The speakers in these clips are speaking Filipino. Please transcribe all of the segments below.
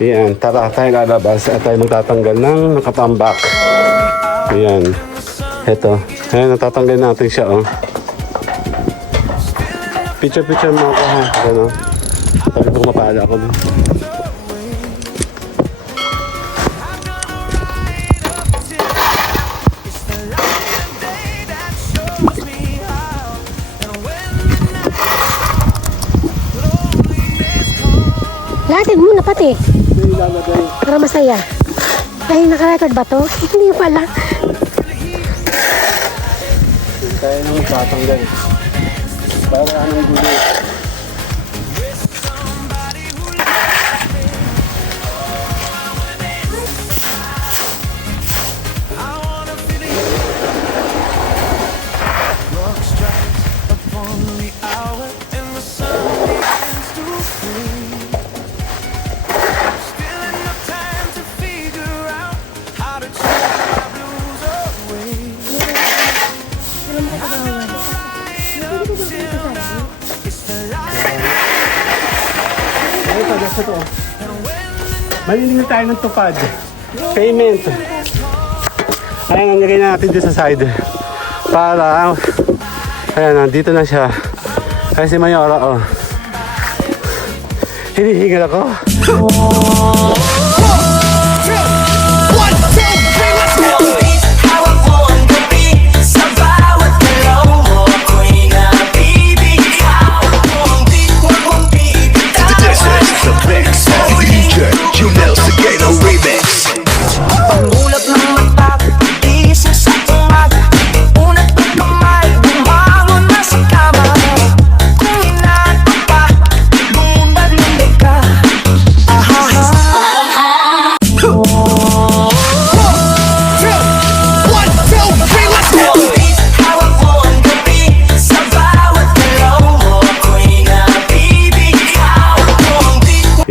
Ayan, tara tayo lalabas at tayo magtatanggal ng nakatambak. Ayan, eto. Ayan, natatanggal natin siya, oh. Picture mo ako, ha. Ayan, oh. Sabi ko mapala ako din. Latin mo na pati. Para masaya. Ay, naka-record ba to? Hindi pala. Tayo nang magtatanggal. Para anong gulo. Ito. Malilingin tayo ng tupad. Payment. Ayan, nilagay natin dito sa side. Para, ayan, nandito na siya. Kasi Mayora, oh. Hinihingal ako.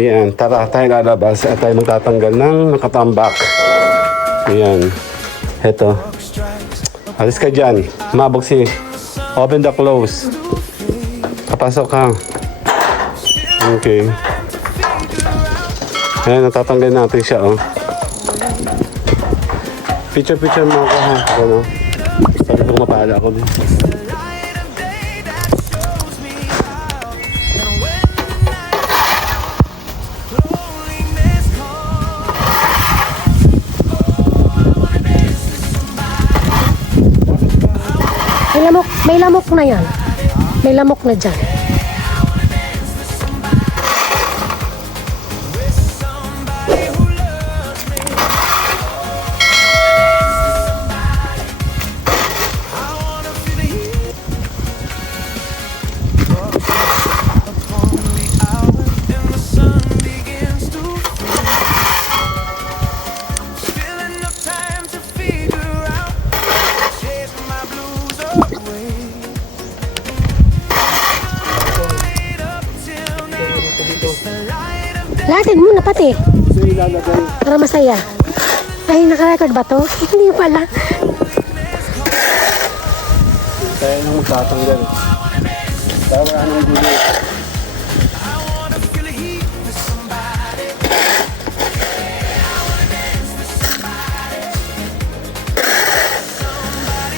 Ayan, tara tayo lalabas at tayo magtatanggal ng nakatambak. Ayan, eto. Alis ka dyan, mabog si. Open the close. Kapasok ka. Okay. Ayan, natatanggal natin siya, oh. Picture mo ako, ha. Ano? Sabi ko mapala ako din. May lamok na yan. May lamok na dyan. Latin mo na pati. Para masaya. Ay, naka-record ba to? Hindi pala. Tayo nang magtatanggal. Para anong gulo.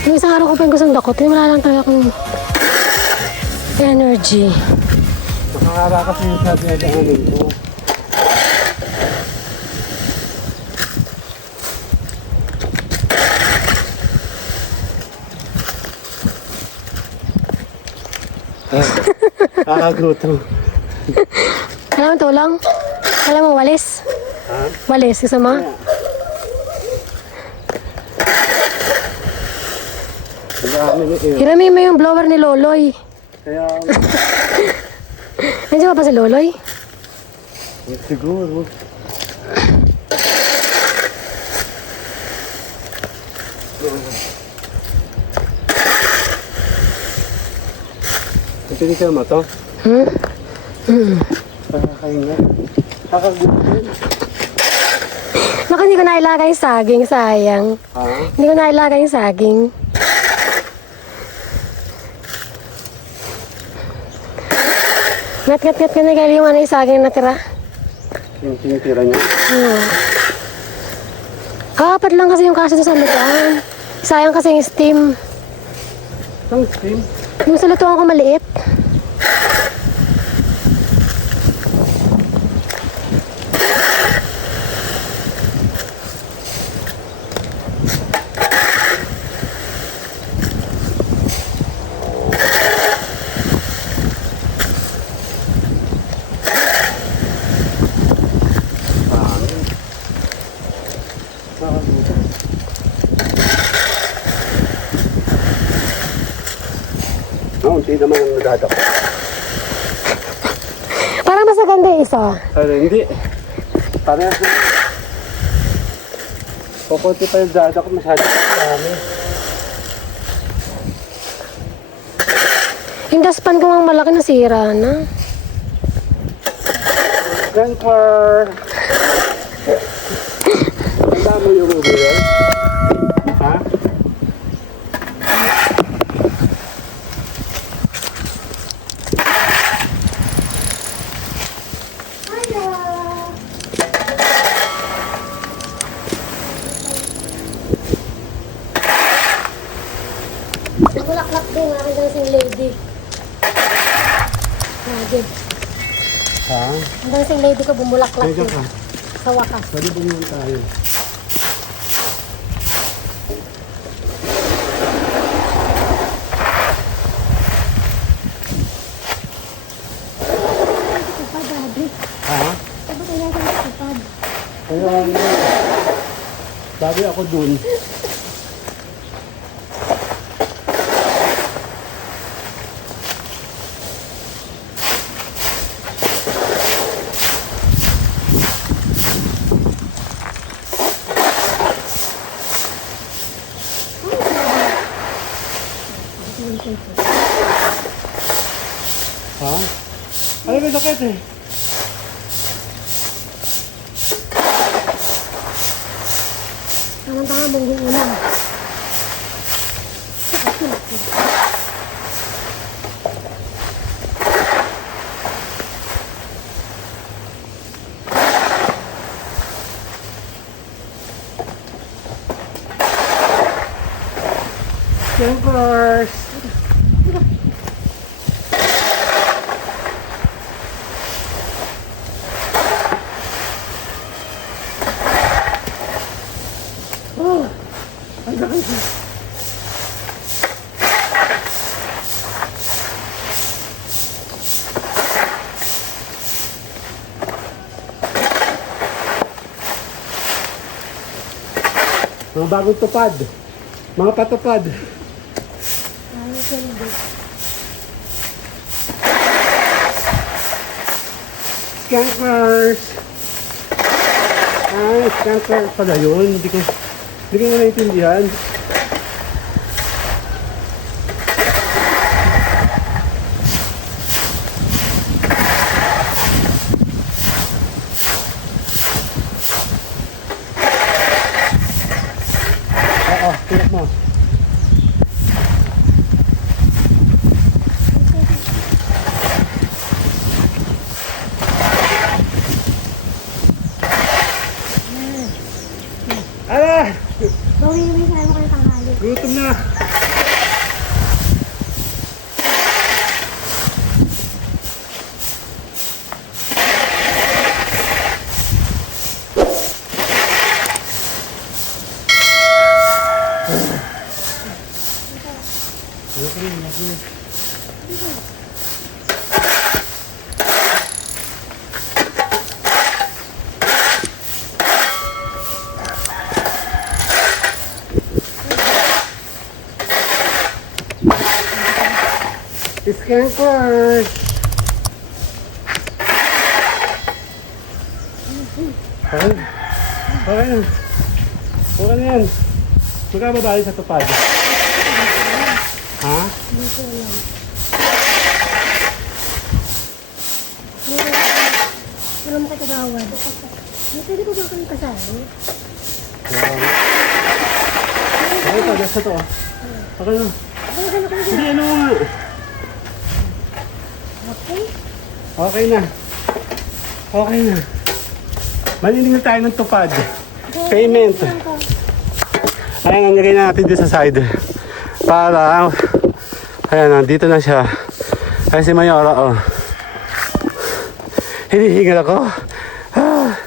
Yung isang araw ko pa yung gustong dakotin, wala lang talaga akong energy. Nakakara kasi yung sabi na daanin ko. Kakagutom. Alam mo tulong? Alam mo walis? Ha? Walis, gusto mo? Hirami mo yung blower ni Loloy. Kaya... Nandiyan pa si Loloy? Siguro. Pwede ka naman ito? Kakahinga. Kakagutom. Baka hindi ko nailagay yung saging, sayang. Ha? Hindi ko nailagay yung saging. Ngat-ngat-ngat ka na kayo yung ano yung saging natira. Yung tinitira niya. Apat lang kasi yung kasya sa lutuan. Sayang kasi yung steam. Isang steam. Yung sa lutuan ko maliit. Hindi naman ang nadadak. Parang mas maganda yung isa. Hindi. Parehas na. Kukunti pa yung dadak masyado marami. Yung daspan ko ang malaki nasira na. Ganker! Ang dami yung ulo. Ha? Bulaklak din, aking dancing lady. Lagi. Ha? Ang dancing lady ko bumulaklak Pwede din. ka. Sa wakas. Pwede bumili tayo. Tupad, Daddy. Ha? Sabi kaya sa tupad. Kaya sabi ako dun. Ha? Ay, may sakit eh. Tama-tama mong ulam. Campers! Oh, Ay, sakit. Mga bagong tupad. Mga patupad. ayos yan din. Skankers! Ah, skanker pala yun. Hindi ko naintindihan. Oo, tinak mo. Ah! Bawin naman sa mo kayo tanghali. Gutom na! Skankers! Okay. Okay na. Okay na yan. Magkababali sa tupad. Ha? Hindi ko alam. Alam ka kagawad. Pwede ko ba kami kasali? Okay, tagas na to. Okay na. Hindi, ano nga. Okay. Okay na. Okay na. Maniningil tayo ng tupad. Payment. Ayan, nilagay na natin dito sa side. Para, ayan, nandito na siya. Ayan si Mayora, oh. Hinihingal ako. Ah,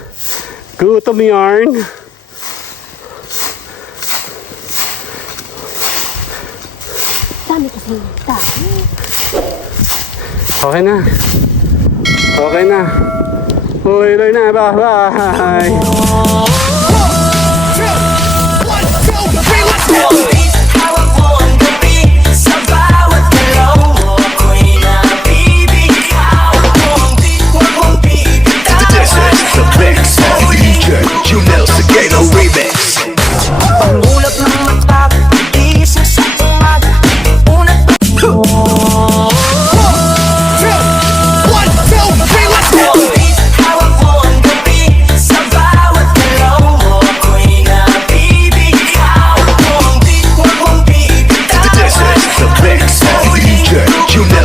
gutom yarn. Dami kasi tao. Okay na. Okay na. Uy, na. Bye-bye. This is the mix of DJ Junel Sagado remix. Pangulap ng mata, gising sa umaga. Unat hawak mo ang gabi. Sa bawat galaw mo, ako'y nabibig. Hawak mo ang beat, huwag mong bibitaw. This is the mix of DJ Junel